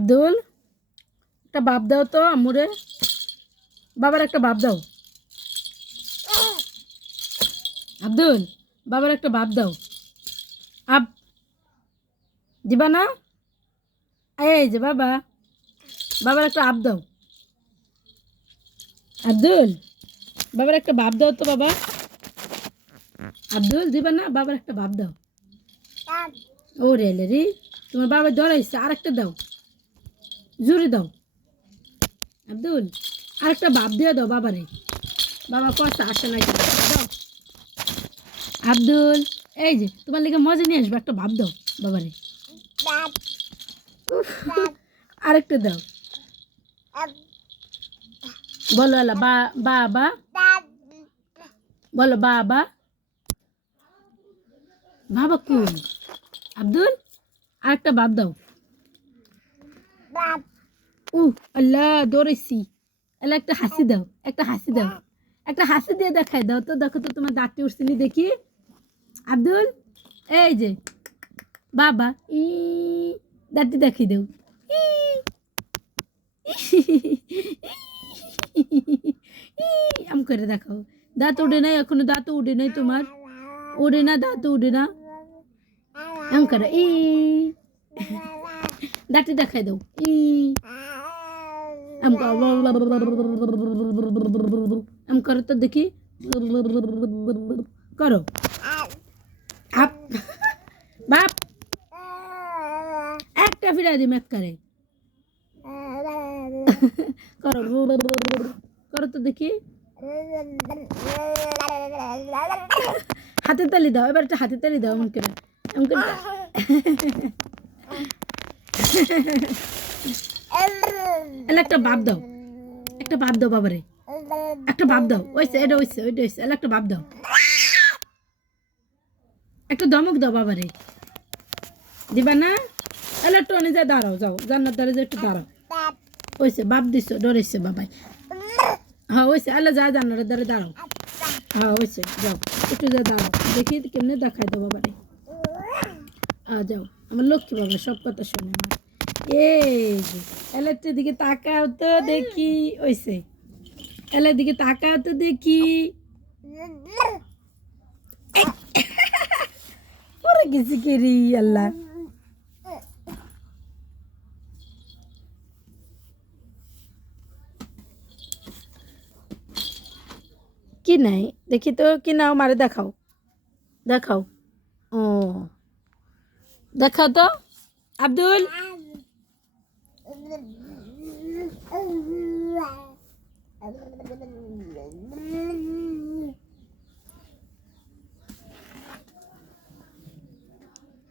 আব্দুল একটা বাপ দাও তো আম্মুরে, বাবার একটা বাপ দাও। আব্দুল বাবার একটা বাপ দাও। আব দিবা না? এই যে বাবা, বাবার একটা আপ দাও। আব্দুল বাবার একটা বাপ দাও তো বাবা। আব্দুল দিবা না? বাবার একটা বাপ দাও। ও রে রে, তোমার বাবা ধরাইছে, আরেকটা দাও, জোরে দাও। আব্দুল আরেকটা বাপ দিয়ে দাও বাবারে, বাবা কষ্ট আসে না দাও। আব্দুল এই যে তোমার লেগে মজা নিয়ে আসবে, একটা বাপ দাও বাবারে। আরেকটা দাও। বলো আলা বা বাবা, বলো বাবা। বাবা কোন? আব্দুল আরেকটা বাপ দাও। আল্লাহ দৌড়েছি। আল্লাহ একটা হাসি দাও, একটা হাসি দাও, একটা হাসি দিয়ে দেখাই দাও তো, দেখো তো তোমার দাঁতটি উঠছিনি দেখি। আব্দুল এই যে বাবা, দাঁতটি দেখাই দাও। আম করে দেখাও। দাঁত উঠে নাই এখনো, দাঁত উঠে নাই তোমার, উঠে না, দাঁত উঠে না। আম করে দাঁতটি দেখাই দাও। আম আম করো তো দেখি, করো। আপ বাপ একটা ফিরাই দিম এক করে, করো করো তো দেখি। হাতে তালি দাও, এবার একটা হাতে তালি দাও, এমন করে এমন করে। একটা বাপ দাও, একটা বাপ দাও বাবারে, একটা বাপ দাও। ওইসে এটা ওইসে ওইটা ওইসে, একটা বাপ দাও, একটা দমক দাও বাবারে। দিবা না? এলা টনে যা দাঁড়াও, যাও জান্নার দ্বারে যে একটু দাঁড়াও। ওইসে বাপ দিছো, ডরেছে বাবাই। হ্যাঁ ওইসে আল্লাহ যা জান্নারের দ্বারে দাঁড়াও। হ্যাঁ ওইসে যাও, একটু যা দাঁড়াও, দেখি কেমনে দেখাই দাও বাবারে। যাও আমার লক্ষ্মী বাবা, সব কথা শোনে আমার। এই যে এলার দিকে তাকাও তো দেখি, ওইসে এলার দিকে তাকাও তো দেখি। পরে গেছি কেরি আল্লাহ। কি নাই দেখি তো, কি নাও মারে দেখাও, দেখাও। ও দেখাও তো আব্দুল।